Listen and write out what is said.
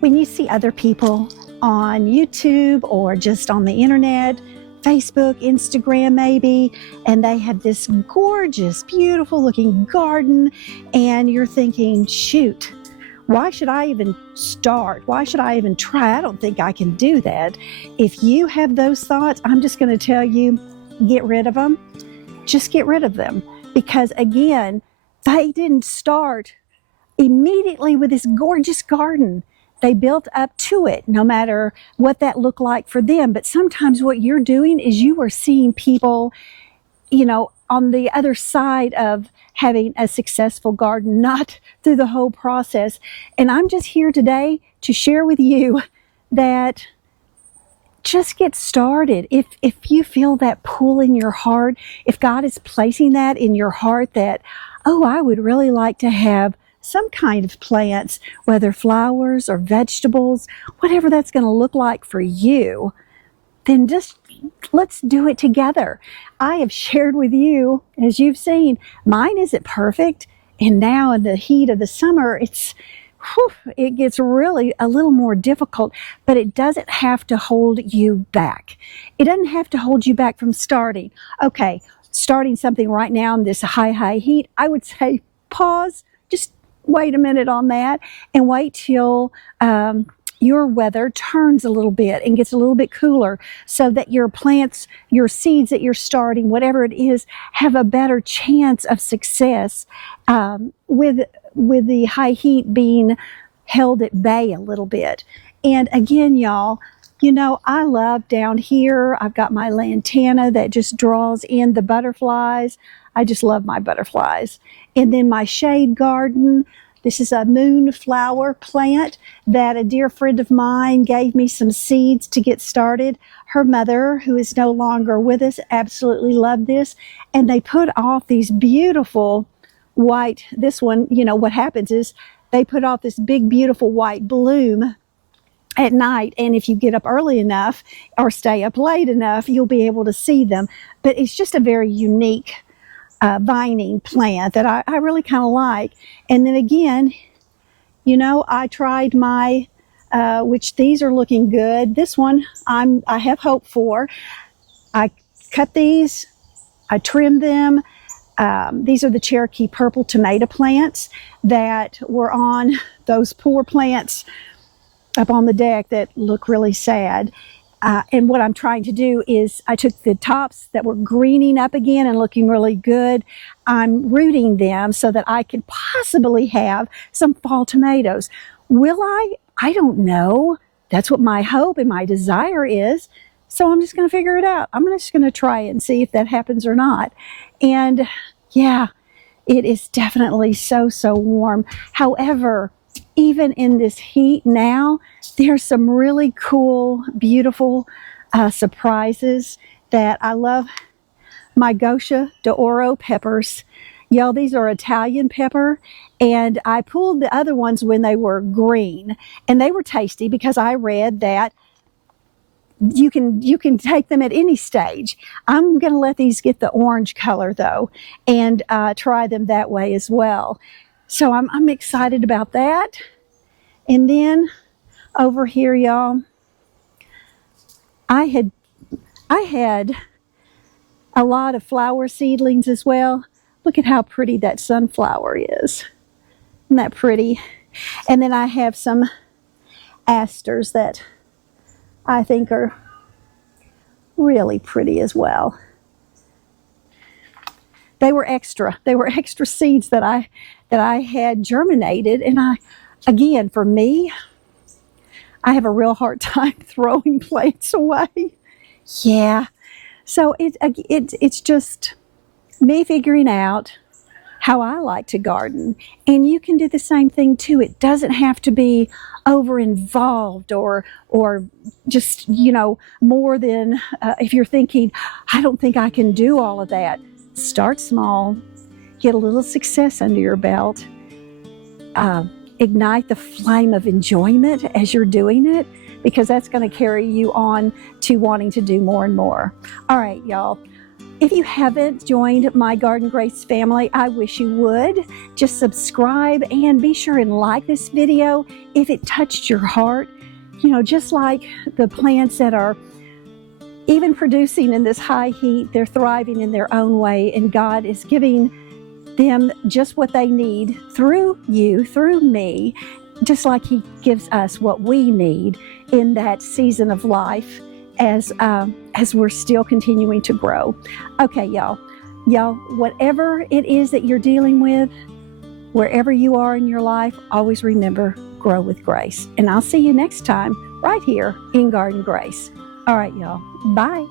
When you see other people on YouTube or just on the internet, Facebook, Instagram maybe, and they have this gorgeous, beautiful looking garden, and you're thinking, shoot, why should I even start? Why should I even try? I don't think I can do that. If you have those thoughts, I'm just going to tell you, get rid of them. Just get rid of them. Because again, they didn't start immediately with this gorgeous garden. They built up to it, no matter what that looked like for them. But sometimes what you're doing is you are seeing people, on the other side of having a successful garden, not through the whole process. And I'm just here today to share with you that just get started. If you feel that pull in your heart, if God is placing that in your heart that, oh, I would really like to have some kind of plants, whether flowers or vegetables, whatever that's going to look like for you, then just let's do it together. I have shared with you, as you've seen, mine isn't perfect. And now in the heat of the summer, it gets really a little more difficult, but it doesn't have to hold you back. It doesn't have to hold you back from starting. Okay, starting something right now in this high heat, I would say pause, just wait a minute on that and wait till your weather turns a little bit and gets a little bit cooler so that your plants, your seeds that you're starting, whatever it is, have a better chance of success with the high heat being held at bay a little bit. And again, y'all, I love down here, I've got my lantana that just draws in the butterflies. I just love my butterflies. And then my shade garden, this is a Moonflower plant that a dear friend of mine gave me some seeds to get started. Her mother, who is no longer with us, absolutely loved this. And they put off these beautiful white, this one, what happens is they put off this big, beautiful white bloom at night. And if you get up early enough or stay up late enough, you'll be able to see them. But it's just a very unique vining plant that I really kind of like. And then again, I tried my, which these are looking good. This one I have hope for. I cut these, I trimmed them. These are the Cherokee purple tomato plants that were on those poor plants up on the deck that look really sad. And what I'm trying to do is I took the tops that were greening up again and looking really good. I'm rooting them so that I could possibly have some fall tomatoes. Will I? I don't know. That's what my hope and my desire is. So I'm just going to figure it out. I'm just going to try it and see if that happens or not. And yeah, it is definitely so warm. However, even in this heat now, there's some really cool, beautiful surprises that I love. My Gosha d'Oro peppers. Y'all, these are Italian pepper, and I pulled the other ones when they were green, and they were tasty because I read that you can take them at any stage. I'm going to let these get the orange color though, and try them that way as well. So I'm excited about that. And then over here, y'all, I had a lot of flower seedlings as well. Look at how pretty that sunflower is. Isn't that pretty? And then I have some asters that I think are really pretty as well. They were extra seeds that I had germinated, and again, for me, I have a real hard time throwing plants away. Yeah. So it's just me figuring out how I like to garden. And you can do the same thing too. It doesn't have to be over involved or just, more than if you're thinking, I don't think I can do all of that. Start small, get a little success under your belt, ignite the flame of enjoyment as you're doing it, because that's going to carry you on to wanting to do more and more. All right, y'all. If you haven't joined my Garden Grace family, I wish you would. Just subscribe and be sure and like this video if it touched your heart. You know, just like the plants that are even producing in this high heat, they're thriving in their own way, and God is giving them just what they need through you, through me, just like He gives us what we need in that season of life as we're still continuing to grow. Okay, y'all, whatever it is that you're dealing with, wherever you are in your life, always remember, grow with grace. And I'll see you next time right here in Garden Grace. All right, y'all. Bye.